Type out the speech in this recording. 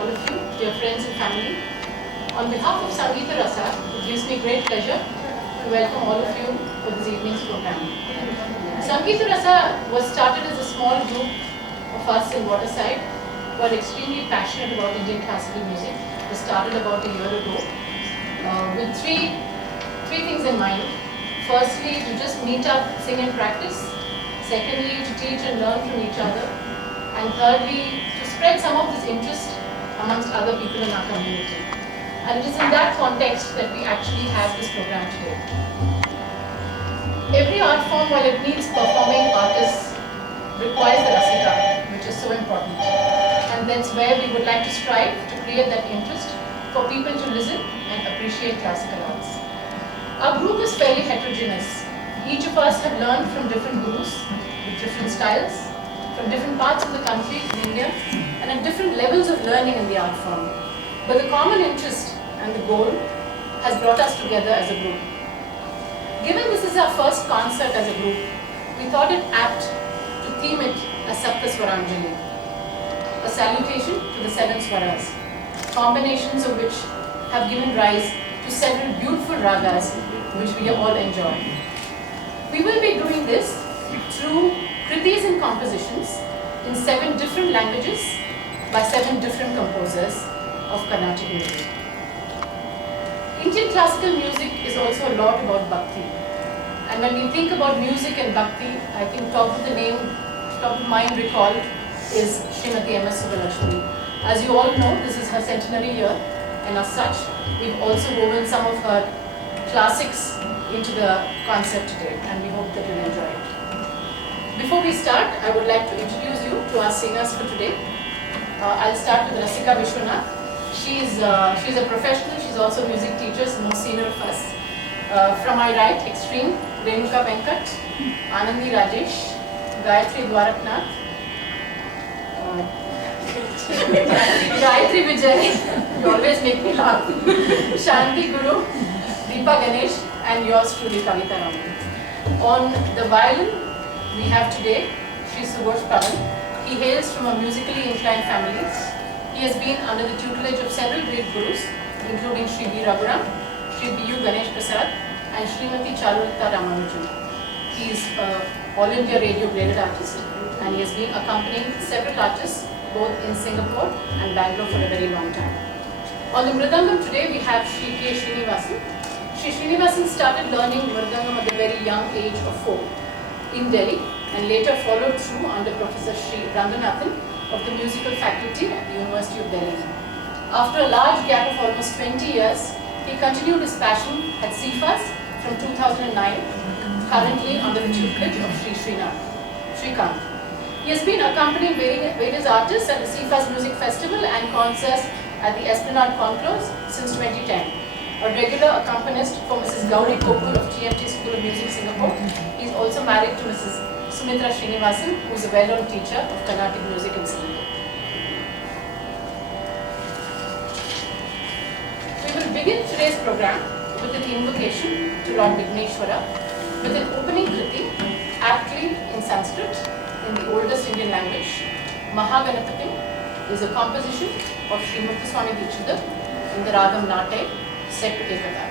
all of you, dear friends and family. On behalf of Sangeetha Rasa, it gives me great pleasure to welcome all of you for this evening's program. Sangeetha Rasa was started as a small group of us in Waterside who are extremely passionate about Indian classical music. We started about a year ago with three things in mind. Firstly, to just meet up, sing and practice. Secondly, to teach and learn from each other. And thirdly, to spread some of this interest amongst other people in our community. And it is in that context that we actually have this program today. Every art form, while it needs performing artists, requires the rasika, which is so important. And that's where we would like to strive to create that interest for people to listen and appreciate classical arts. Our group is fairly heterogeneous. Each of us have learned from different gurus with different styles, from different parts of the country in India, and at different levels of learning in the art form. But the common interest and the goal has brought us together as a group. Given this is our first concert as a group, we thought it apt to theme it as Sapta Swaranjali, a salutation to the 7 Swaras, combinations of which have given rise to several beautiful ragas which we all enjoy. We will be doing this through kritis and compositions in 7 different languages by 7 different composers of Carnatic music. Indian classical music is also a lot about bhakti. And when we think about music and bhakti, I think top of mind recall is Srimati M.S. Subbulakshmi. As you all know, this is her centenary year, and as such, we've also woven some of her classics into the concert today, and we hope that you'll enjoy it. Before we start, I would like to introduce you to our singers for today. I'll start with Rasika Vishwanath. She's a professional, she's also a music teacher, so most senior of us. From my right extreme, Renuka Venkat, Anandi Rajesh, Gayatri Dwaraknath, Gayatri Vijay, you always make me laugh, Shanti Guru, Deepa Ganesh, and yours truly, Kavita Raman. On the violin, we have today Sri Subodh Pavan. He hails from a musically inclined family. He has been under the tutelage of several great gurus, including Sri B. Raghuram, Sri B. U. Ganesh Prasad, and Srimati Charulata Ramanujan. He is an All India Radio graded artist, and he has been accompanying several artists both in Singapore and Bangalore for a very long time. On the mridangam today, we have Sri K. Srinivasan. Sri Srinivasan started learning mridangam at the very young age of 4 in Delhi, and later followed through under Professor Sri Ranganathan of the musical faculty at the University of Delhi. After a large gap of almost 20 years, he continued his passion at CFAS from 2009, currently under the tutelage of Sri Srikant. He has been accompanying various artists at the CFAS Music Festival and concerts at the Esplanade Conclaves since 2010. A regular accompanist for Mrs. Gauri Kopul of TMT School of Music, Singapore. He is also married to Mrs. Sumitra Srinivasan, who is a well-known teacher of Carnatic music in Singapore. We will begin today's program with an invocation to Lord Vigneshwara with an opening kriti, aptly in Sanskrit, in the oldest Indian language. Mahaganapathim is a composition of Sri Muthuswami Dikshitar in the ragam Naattai, set to Ekata.